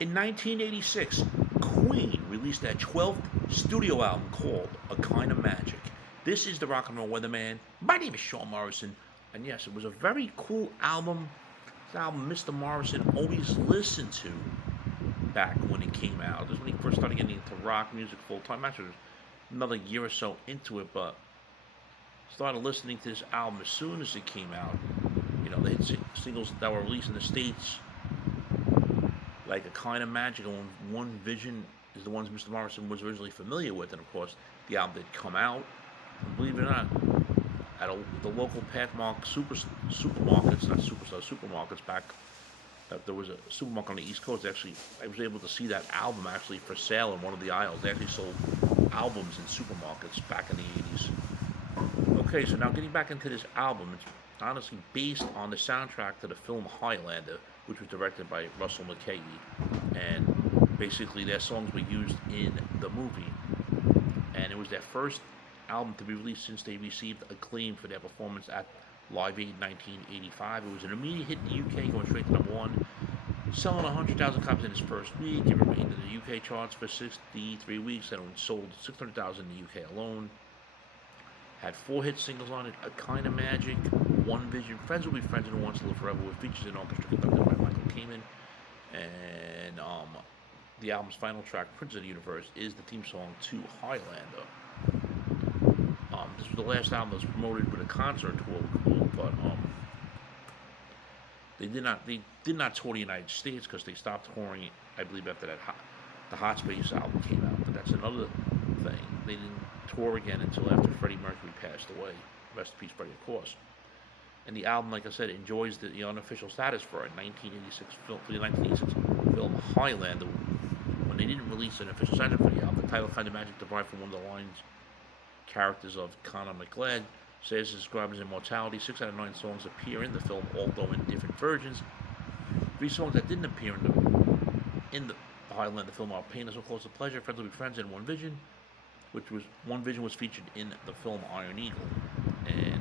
In 1986, Queen released their 12th studio album called A Kind of Magic. This is the Rock and Roll Weatherman. My name is Sean Morrison, and yes, it was a very cool album. This album Mr. Morrison always listened to back when it came out. This was when he first started getting into rock music full time. Actually, it was another year or so into it, but started listening to this album as soon as it came out. You know, the hit singles that were released in the States, like A Kind of Magic and One Vision, is the ones Mr. Morrison was originally familiar with. And of course, the album did come out. And believe it or not, the local Pathmark supermarkets, not superstar supermarkets, back there was a supermarket on the East Coast. Actually, I was able to see that album actually for sale in one of the aisles. They actually sold albums in supermarkets back in the 80s. Okay, so now getting back into this album, it's honestly based on the soundtrack to the film Highlander, which was directed by Russell McKay, and basically their songs were used in the movie. And it was their first album to be released since they received acclaim for their performance at Live Aid 1985. It was an immediate hit in the UK, going straight to number one, selling 100,000 copies in its first week. It remained in the UK charts for 63 weeks and sold 600,000 in the UK alone. Had four hit singles on it: A Kind of Magic, One Vision, Friends Will Be Friends, and Who Wants to Live Forever, with features in orchestra conducted by Michael Kamen. And the album's final track, Prince of the Universe, is the theme song to Highlander. This was the last album that was promoted with a concert tour, but they did not tour the United States because they stopped touring, I believe, after the Hot Space album came out. But that's another thing. They didn't tour again until after Freddie Mercury passed away. Rest in peace, Freddie, of course. And the album, like I said, enjoys the unofficial status for a 1986 film, for the 1986 film Highlander. When they didn't release an official soundtrack for the album, the title "Kind of Magic" derived from one of the lines characters of Conor McGlad says to describe his immortality. 6 out of 9 songs appear in the film, although in different versions. 3 songs that didn't appear in the Highlander film are "Pain Is So Close to Pleasure," "Friends Will Be Friends," and "One Vision," which was One Vision was featured in the film Iron Eagle. And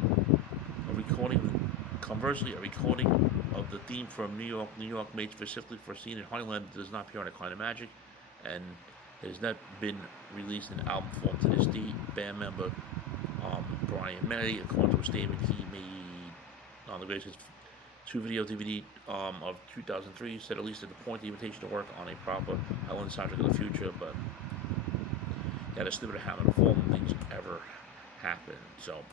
conversely, a recording of the theme from New York, made specifically for a scene in Highlander, does not appear on A Kind of Magic, and has not been released in album form to this date. Band member Brian May, according to a statement he made on the Grace's 2-video DVD of 2003, said at least at the point the invitation to work on a proper Highlander soundtrack in the future, but he had a snippet of Hammond before when things ever happened. So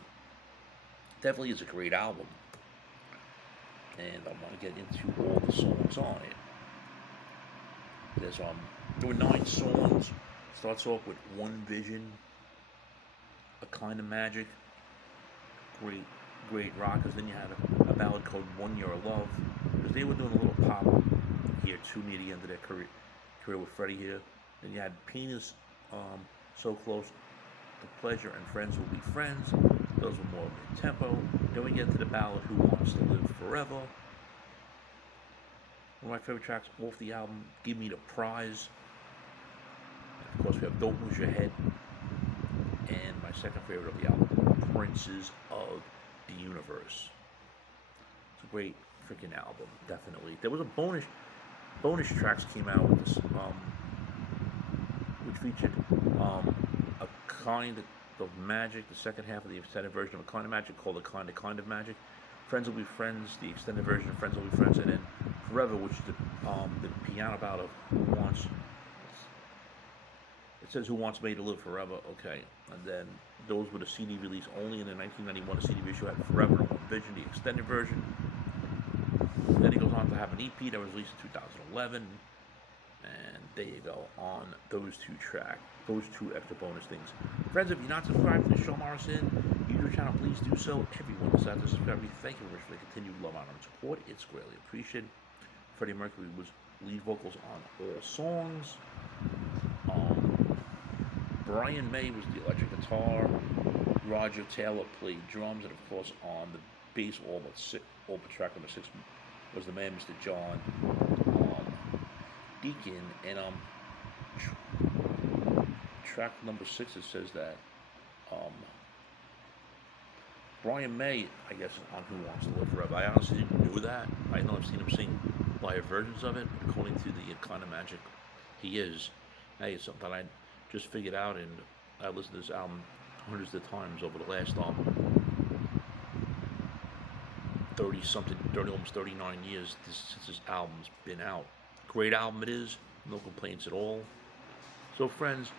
definitely is a great album, and I want to get into all the songs on it. There were 9 songs. Starts off with One Vision, A Kind of Magic, great rockers. Then you had a ballad called One Year of Love, because they were doing a little pop here too near the end of their career with Freddie here. Then you had Pain Is So Close to Pleasure and Friends Will Be Friends. Those were more mid-tempo. Then we get to the ballad Who Wants to Live Forever. One of my favorite tracks off the album, Give Me the Prize. And of course, we have Don't Lose Your Head. And my second favorite of the album, Princes of the Universe. It's a great freaking album, definitely. There was a bonus tracks came out with this, which featured a kind of magic, the second half of the extended version of A Kind of Magic, called A Kind of Magic. Friends Will Be Friends, the extended version of Friends Will Be Friends, and then Forever, which is the piano ballad of Who Wants. It says Who Wants Me to Live Forever, okay. And then those were the CD release only. In the 1991, the CD issue had Forever and One Vision, the extended version. Then he goes on to have an EP that was released in 2011. And there you go, on those two extra bonus things. Friends, if you're not subscribed to the show Morrison YouTube channel, please do so. Everyone that's out there subscribe. Thank you very much for the continued love, honor, and support. It's greatly appreciated. Freddie Mercury was lead vocals on all songs. Brian May was the electric guitar. Roger Taylor played drums, and of course on the bass, all but track number 6 was the man, Mr. John Deacon. And track number 6, it says that Brian May, I guess, on Who Wants to Live Forever. I honestly didn't know that. I know I've seen him sing live versions of it, according to the kind of magic he is. Hey, it's something I just figured out, and I listened to this album hundreds of times over the last 30 something, 30, almost 39 years since this album's been out. Great album it is, no complaints at all. So, friends,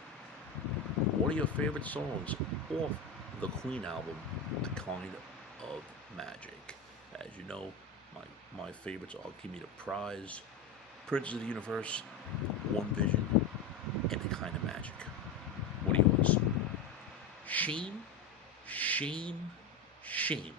what are your favorite songs off the Queen album, The Kind of Magic? As you know, my favorites are Give Me the Prize, Prince of the Universe, One Vision, and The Kind of Magic. What are yours? Shame, shame, shame.